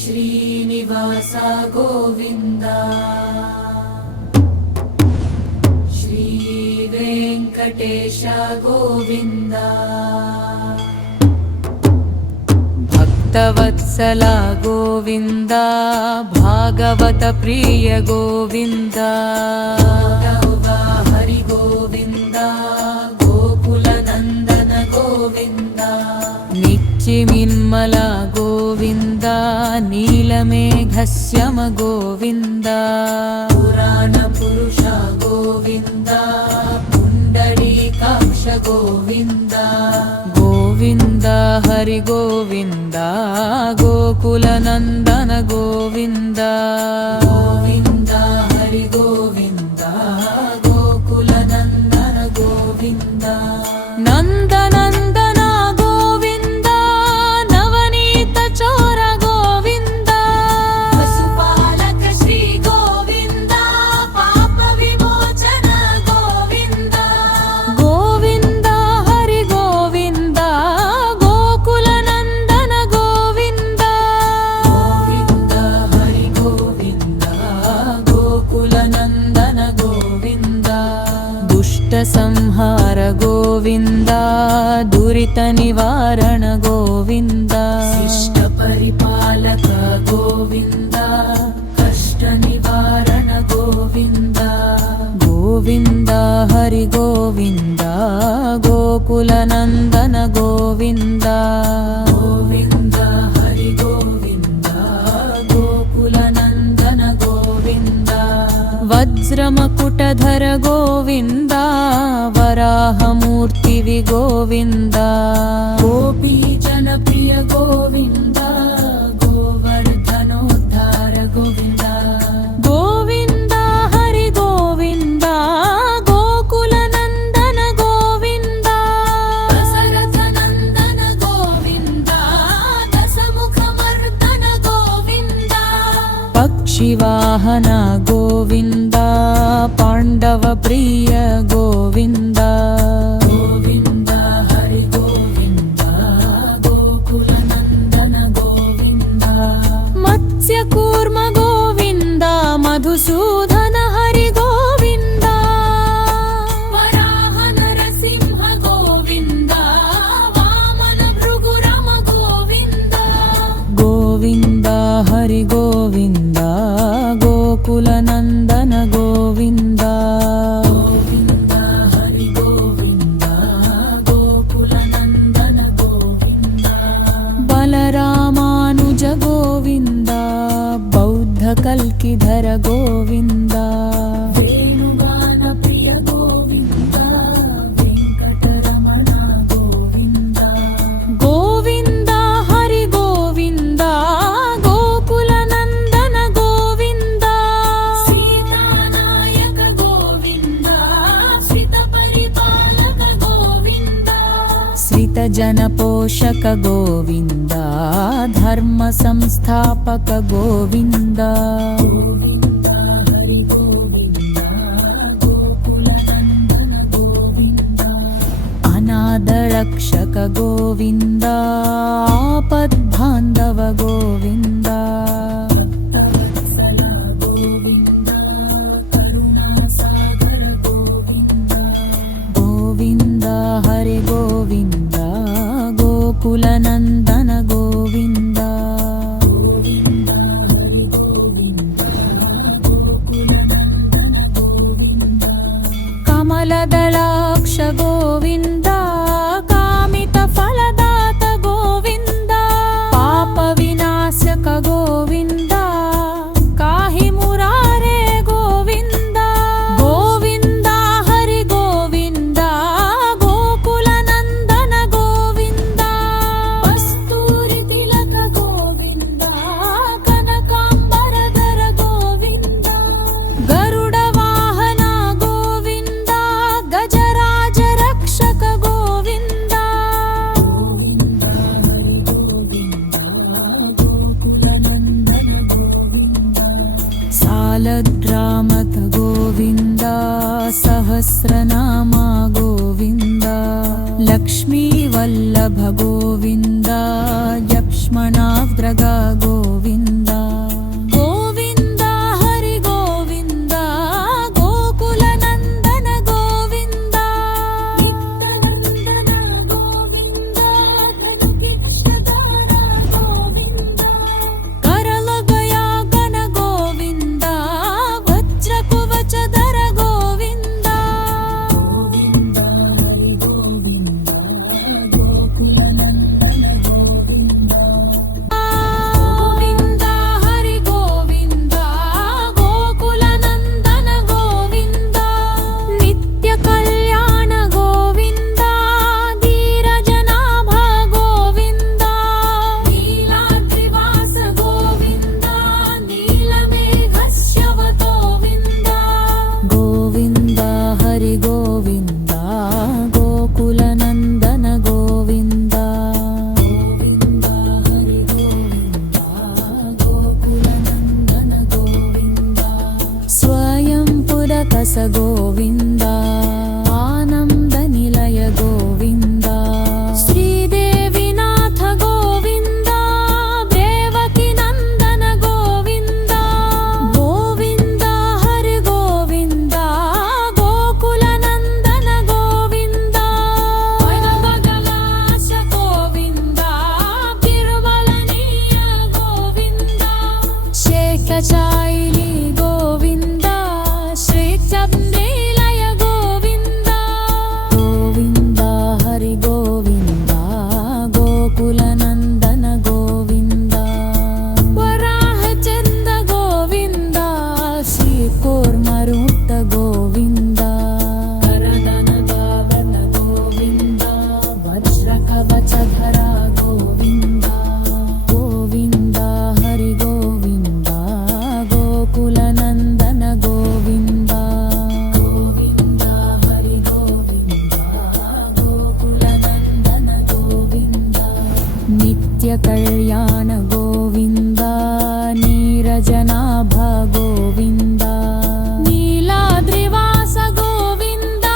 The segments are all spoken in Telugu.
श्रीनिवास गोविन्द श्रीवेङ्कटेश गोविन्द भक्तवत्सल गोविन्द भागवत प्रिय गोविन्द हरि गोविन्द गोकुलनन्दन गोविन्द नित्यनिर्मल गोविन्द नीलमेघश्याम गोविन्द पुराणपुरुष गोविन्द पुण्डरीकाक्ष गोविन्द गोविन्द हरि गोविन्द गोकुलनन्दन गोविन्द गोविन्द हरि गोविन्द गोकुलनन्दन गोविन्द नन्दनन्दन गोविन्द नवनीत चोर गोविन्द पशुपालक श्री गोविन्द पाप विमोचन गोविन्द गोविन्द हरि गोविन्द गोकुलनन्दन गोविन्द गोविन्द हरि गोविन्द गोकुलनन्दन गोविन्द दुष्ट संहार गोविन्द दुरित निवारण गोविन्द शिष्ट परिपालक गोविन्द कष्ट निवारण गोविन्द गोविन्द हरि गोविन्द गोकुलनन्दन गोविन्द गोविन्द हरि गोविन्द गोकुलनन्दन गोविन्द वज्रमकुटधर गोविन्द वराहमूर्ति गोविन्द गोपी जनप्रिय गोविन्द गोवर्धनोद्धार गोविन्द गोविन्द हरि गोविन्द गोकुलनन्दन गोविन्द दशरथनन्दन गोविन्द दशमुखमर्दन गोविन्द पक्षिवाहन गोविन्द पाण्डव प्रिय गोविन्द गोविन्द हरि गोविन्द गोकुलनन्दन गोविन्द मत्स्यकूर्म गोविन्द मधुसूदन हरि गोविन्द वराह नरसिंह गोविन्द वामन भृगुरम गोविन्द गोविन्द हरि गोविन्द गोकुलनन्दन गोविन्द गोविन्द हरि गोविन्द गोकुलनन्दन गोविन्द बलरामानुज गोविन्द बौद्ध कल्किधर गोविन्द वेणुगान प्रिय गोविन्द वेङ्कटरमण गोविन्द गोविन्द हरि गोविन्द गोकुलनन्दन गोविन्द सीतानायक गोविन्द श्रितपरिपालक गोविन्द श्रितजनपोषक गोविन्द धर्म संस्थापक गोविन्द गोविन्द हरि गोविन्द गोकुलनन्दन गोविन्द अनाथरक्षक गोविन्द आपद्बान्धव गोविन्द भक्तवत्सल गोविन्द करुणासागर गोविन्द गोविन्द हरि गोविन्द गोकुलनन्दन गोविन्द गोविन्द हरि गोविन्द गोकुलनन्दन गोविन्द कमलदलाक्ष गोविन्द कामितफलदात गोविन्द पाप विनाशक गोविन्द काहि मुरारे गोविन्द गोविन्द हरि गोविन्द गोकुलनन्दन गोविन्द कस्तूरि तिलक गोविन्द సహస్రనామ గోవింద లక్ష్మీ వల్లభ గోవింద యక్ష్మణాగ్రగ గోవింద గోవింద హరి గోవింద గోకుల నందన గోవింద నిత్యానందన గోవింద ధనుకిచ్చదార గోవింద కరలగయా గణ గోవింద వజ్రపు వచధర గోవింద గోవింద హరి గోవింద గోకుల నందన గోవింద గోవింద హరి గోవింద గోకుల నందన గోవింద నిత్య కళ్యాణ గోవింద ధీరజనాభ గోవింద నీలాద్రివాస గోవింద నీలమేఘశ్యవతో వింద గోవింద హరి గోవింద గోకుల నందన గోవింద గోవింద హరి గోవింద గోకుల నందన గోవింద స్వయం పురకస గోవింద ఆనంద నిలయ గోవింద శ్రీదేవినాథ గోవింద దేవకి నందన గోవింద గోవింద హరి గోవింద గోకుల నందన గోవింద వనవగలాశ గోవింద తిరుమలనీయ గోవింద శేఖచాయిని గోవింద శ్రీచంద్రీలయ గోవింద గోవింద హరి గోవింద గోకుల నందన గోవింద వరాహచంద గోవింద శ్రీకూర్మరుత గోవింద కరదనదావన గోవింద వజ్రకవచధర గోవింద గోవింద హరి గోవింద గోకుల నందన గోవింద గోవింద హరి గోవింద గోకుల నందన గోవింద నిత్య కళ్యాణ గోవింద నీరజనాభ గోవింద నీలాద్రివాస గోవింద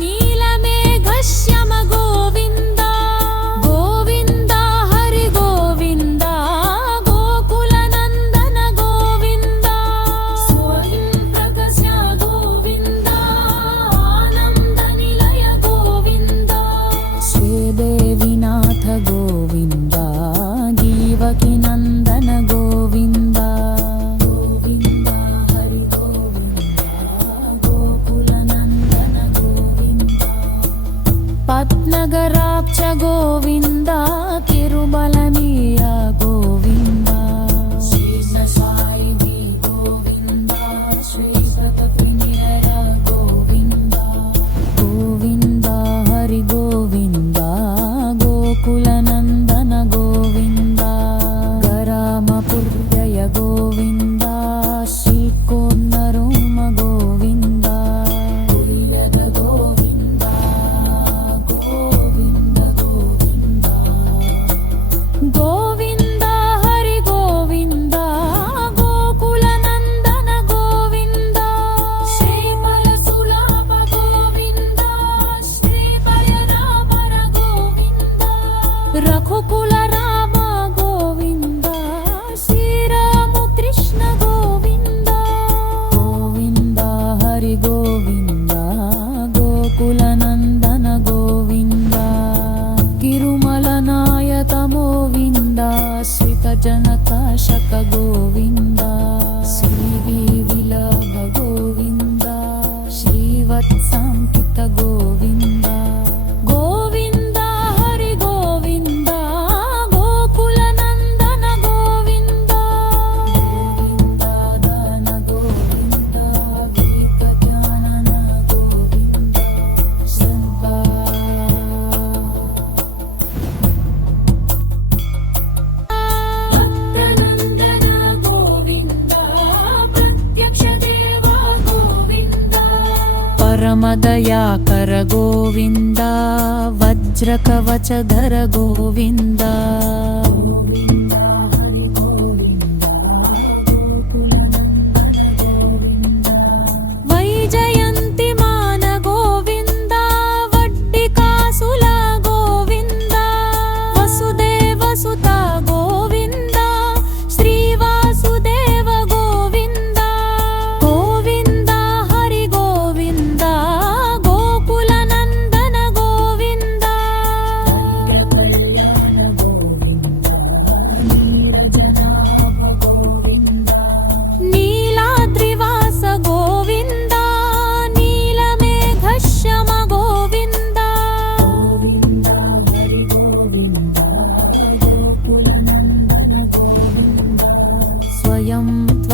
నీలమేఘశ్యమ గోవింద గోవింద హరి గోవింద గోకుల నందన గోవింద స్వయం ప్రకాశ గోవింద ఆనంద నిలయ గోవింద శ్రీదేవినాథ గోవింద జీవకి నందన గోవింద గోవింద హరి గోవింద గోకుల నందన గోవింద పద్నగరాక్ష గోవింద తిరుమలనీయ గోవింద శ్రీశైలి గోవింద శ్రీ సతత్రినిలయ గోవింద గోవింద హరి గోవింద గోకుల నందన గోవింద గరామపుర్యయ గోవింద శ్రీకోన్నరోమ గోవింద పుల్యద గోవింద గోవింద గోవింద గోవింద హరి గోవింద గోకుల నందన గోవింద శ్రీఫల సులభ గోవింద శ్రీఫలరామర గోవింద రఘుకుల రామ గోవింద శ్రీరామకృష్ణ గోవింద గోవింద హరి గోవింద గోకుల నందన గోవింద తిరుమల నాయతమో వింద శ్రిత జనకాశక గోవింద శ్రీ విలభ గోవింద శ్రీవత్సాంకిత గోవింద గోవింద హరి గోవింద గోకుల నందన గోవింద గోవింద దాన గోవింద వికటానన గోవింద సర్వా భక్తనందన గోవింద ప్రత్యక్ష దేవా గోవింద పరమదయాకర గోవింద వజ్రకవచధర గోవింద గోవింద హరి గోవింద గోకుల నందన గోవింద వైజయంతి మాన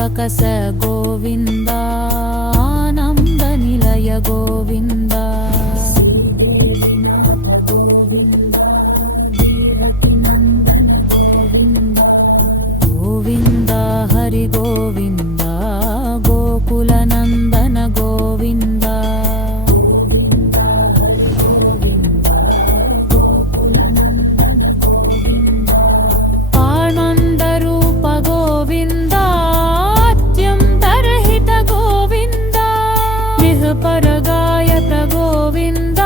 ರಕಸ ಗೋವಿಂದ ಆನಂದ ನಿಲಯ ಗೋವಿಂದ ಗೋವಿಂದ ಹರಿ ಗೋವಿಂದ ಗೋಕುಲ ನಂದನ ಗೋವಿಂದ ಆನಂದ ರೂಪ ಗೋವಿಂದ ಅತ್ಯಂತ ರಹಿತ ಗೋವಿಂದ ನಿಃಪರಗಾಯಕ ಗೋವಿಂದ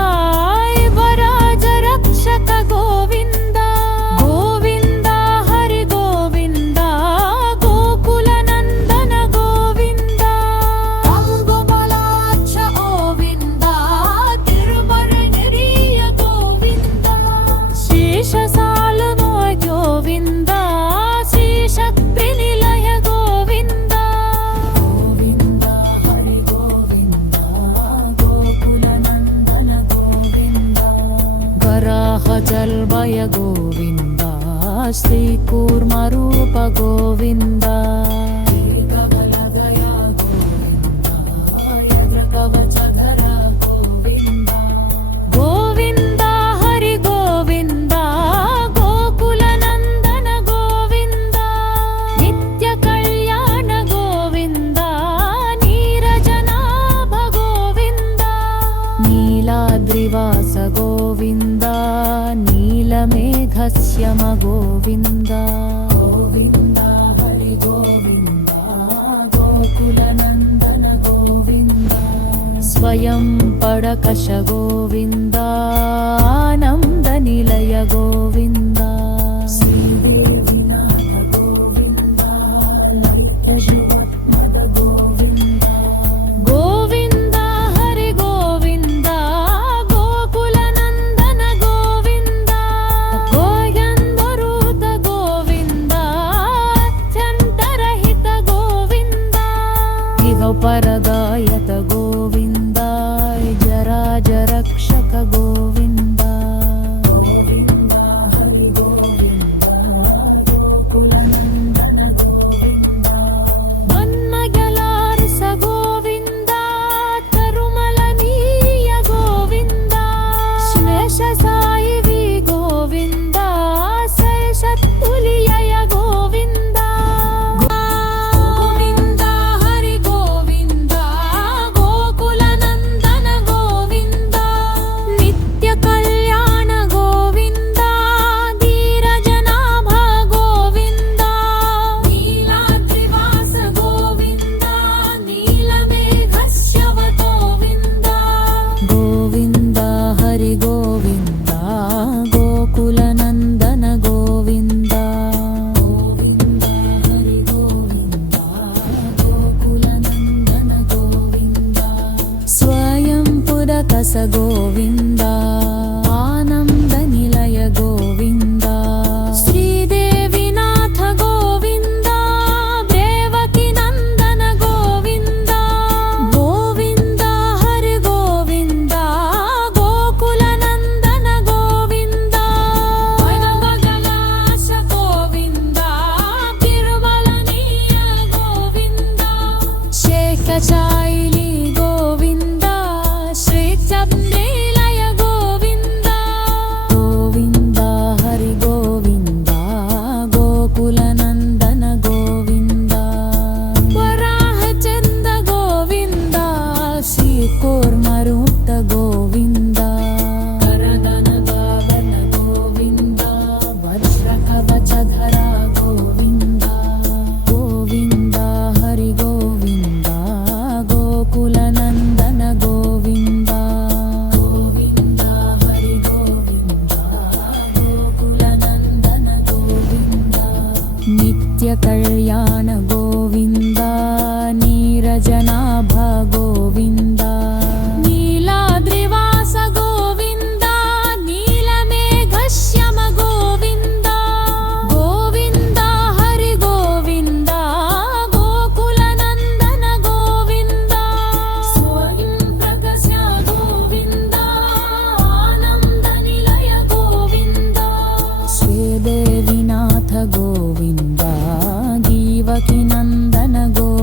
ವರಾಜ ರಕ್ಷಕ ಗೋವಿಂದ ಗೋವಿಂದ ಹರಿ ಗೋವಿಂದ ಗೋಕುಲ ನಂದನ ಗೋವಿಂದ ಅಂಗುಬಲಾಕ್ಷ ಗೋವಿಂದ ತಿರುಮರಣಿರಿಯ ಗೋವಿಂದ ಶೇಷ ಸಾಲುನೋ ಗೋವಿಂದ ಶ್ರೀ ಶಕ್ತಿ ನಿಲಯ ಗೋವಿಂದ ಗೋವಿಂದ ಹರಿ ಗೋವಿಂದ ಗೋಕುಲ ನಂದನ ಗೋವಿಂದ ವರಾಹ ಜಲ್ಭಯ ಗೋವಿಂದ ಶ್ರೀ ಕೂರ್ಮ ರೂಪ ಗೋವಿಂದ ದೀರ್ಘಬಲಗಯ ಗೋವಿಂದ ಯದ್ರ ಕವಚಧರ ಗೋವಿಂದ ಗೋವಿಂದ ಹರಿ ಗೋವಿಂದ ಗೋಕುಲ ನಂದನ ಗೋವಿಂದ ನಿತ್ಯ ಕಲ್ಯಾಣ ಗೋವಿಂದ ನೀರಜನಾಭ ಗೋವಿಂದ ನೀಲಾದ್ರಿವಾಸ ಗೋವಿಂದ ನೀಲಮೇಘಶ್ಯಮ ಗೋವಿಂದ ಗೋವಿಂದ ಹರಿ ಗೋವಿಂದ ಗೋಕುಲ ನಂದನ ಗೋವಿಂದ ಸ್ವಯಂ ಪಡಕಶ ಗೋವಿಂದ ಆನಂದ ನಿಲಯ ಗೋವಿಂದ ಶ್ರೀದೇವಿನಾಥ ಗೋವಿಂದ ಲಂಕ ಶಿವತ್ಮದ ಗೋವಿಂದ ಗೋವಿಂದ ಹರಿ ಗೋವಿಂದ ಗೋಕುಲ ನಂದನ ಗೋವಿಂದ ಗೋಯಂದರೂತ ಗೋವಿಂದ ಅತ್ಯಂತ ರಹಿತ ಗೋವಿಂದ ಇಹಪರದಾಯಕ ಗೋವಿಂದ ಜರಾಜ ರಕ್ಷಕ ಗೋವಿಂದ ಗೋವಿಂದ ಹರಿ ಗೋವಿಂದ ಗೋಕುಲ ನಂದನ ಗೋವಿಂದ ಮನ್ಮಗಲಾರಿಸ ಗೋವಿಂದ ತರುಮಲನೀಯ ಗೋವಿಂದ ಶ್ಲೇಷ ಸಾಯಿವಿ ಗೋವಿಂದ ಶೇಷತುಲಿಯ ಗೋವಿಂದ ಗೋವಿಂದ ಹರಿ ಗೋವಿಂದ ಗೋಕುಲ ನಂದನ ಗೋವಿಂದ ನಿತ್ಯ ಕಲ್ಯಾಣ ಗೋವಿಂದ ಧೀರಜನಾಭ ಗೋವಿಂದ ನೀಲಾದ್ರಿವಾಸ ಗೋವಿಂದ ನೀಲಮೇಘಶ್ಯವ ಗೋವಿಂದ ಗೋವಿಂದ ಹರಿ ಗೋವಿಂದ ಗೋಕುಲ ನಂದನ ಗೋವಿಂದ ಗೋವಿಂದ ಹರಿ ಗೋವಿಂದ ಗೋಕುಲ ನಂದನ ಗೋವಿಂದ ಸ್ವಯಂ ಪುರಕಸ ಗೋವಿಂದ ಆನಂದ ನಿಲಯ ಗೋವಿಂದ ಶ್ರೀದೇವಿನಾಥ ಗೋವಿಂದ ದೇವಕಿ ನಂದನ ಗೋವಿಂದ ಗೋವಿಂದ ಹರಿ ಗೋವಿಂದ ಗೋಕುಲ ನಂದನ ಗೋವಿಂದ ವನಮಗಲಾಶ ಗೋವಿಂದ ತಿರುಮಲನೀಯ ಗೋವಿಂದ ಶೇಖ ಚಾಯಿಲಿ ಗೋವಿಂದ ಶ್ರೀ ಚಂದ್ರಿಲಯ ಗೋವಿಂದ ಗೋವಿಂದ ಹರಿ ಗೋವಿಂದ ಗೋಕುಲ ನಂದನ ಗೋವಿಂದ ವರಾಹ ಚಂದ ಗೋವಿಂದ ಶ್ರೀ ಕೂರ್ಮ ರೂಪ ಗೋವಿಂದ ವರದನದ ವನ ಗೋವಿಂದ ವಜ್ರ ಕವಚಧರ ಗೋವಿಂದ ಗೋವಿಂದ ಹರಿ ಗೋವಿಂದ ಗೋಕುಲ ನಂದನ ಗೋವಿಂದ ಗೋವಿಂದ ಹರಿ ಗೋವಿಂದ ಗೋಕುಲ ನಂದನ ಗೋವಿಂದ ನಿತ್ಯ ಕಲ್ಯಾಣ ಗೋವಿಂದ ನೀರಜನಾಭ ಗೋವಿಂದ ನೀಲಾದ್ರಿವಾಸ ಗೋವಿಂದ ನೀಲಮೇಘಶ್ಯಮ ಗೋವಿಂದ ಗೋವಿಂದ ಹರಿ ಗೋವಿಂದ ಗೋಕುಲ ನಂದನ ಗೋವಿಂದ ಸ್ವಯಂ ಪ್ರಕಾಶ ಗೋವಿಂದ ಆನಂದ ನಿಲಯ ಗೋವಿಂದ ಶ್ರೀದೇವಿನಾಥ ಗೋವಿಂದ ದೇವಕಿ ನಂದನ ಗೋವಿಂದ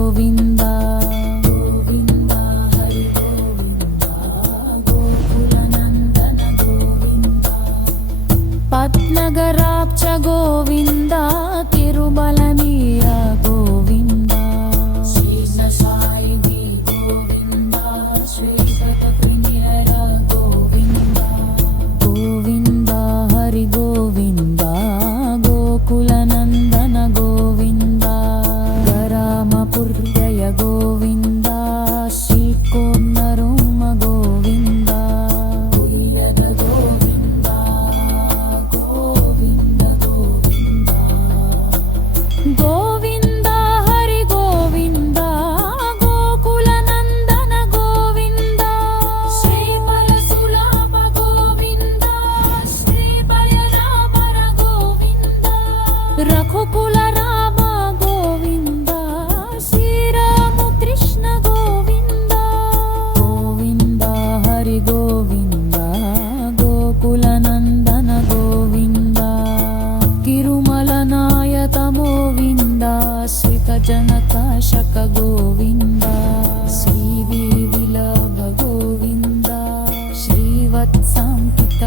రఘుకుల రామ గోవింద శ్రీరామకృష్ణ గోవింద గోవింద హరి గోవింద గోకుల నందన గోవింద తిరుమల నాయతమో వింద శ్రిత జనకాశక గోవింద శ్రీ విలభ గోవింద శ్రీవత్సాంకిత